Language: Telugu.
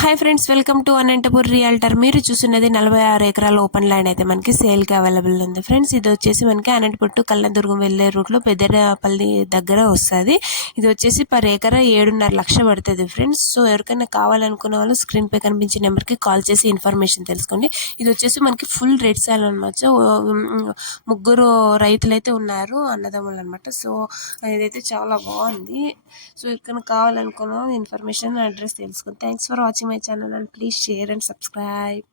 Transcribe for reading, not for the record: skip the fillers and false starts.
Hi friends, welcome to Anantapur realtor. మీరు చూస్తున్నది 46 ఎకరాల ఓపెన్ ల్యాండ్ అయితే మనకి సేల్కి అవైలబుల్ ఉంది ఫ్రెండ్స్. ఇది వచ్చేసి మనకి అనంతపూర్ టు కళ్యాణదుర్గం వెళ్ళే రూట్లో పెద్దపల్లి దగ్గర వస్తుంది. ఇది వచ్చేసి పర్ ఏకర్ 7.5 లక్షలు పడుతుంది ఫ్రెండ్స్. సో ఎవరికైనా కావాలనుకున్న వాళ్ళు స్క్రీన్ పై కనిపించే నెంబర్కి కాల్ చేసి ఇన్ఫర్మేషన్ తెలుసుకోండి. ఇది వచ్చేసి మనకి ఫుల్ రెడ్ సాయిల్ అనమాట. ముగ్గురు రైతులు అయితే ఉన్నారు, అన్నదమ్ములు అనమాట. సో ఇదైతే చాలా బాగుంది. సో ఎవరికైనా కావాలనుకున్న ఇన్ఫర్మేషన్ అడ్రస్ తెలుసుకోండి. Thanks for watching my channel and please share and subscribe.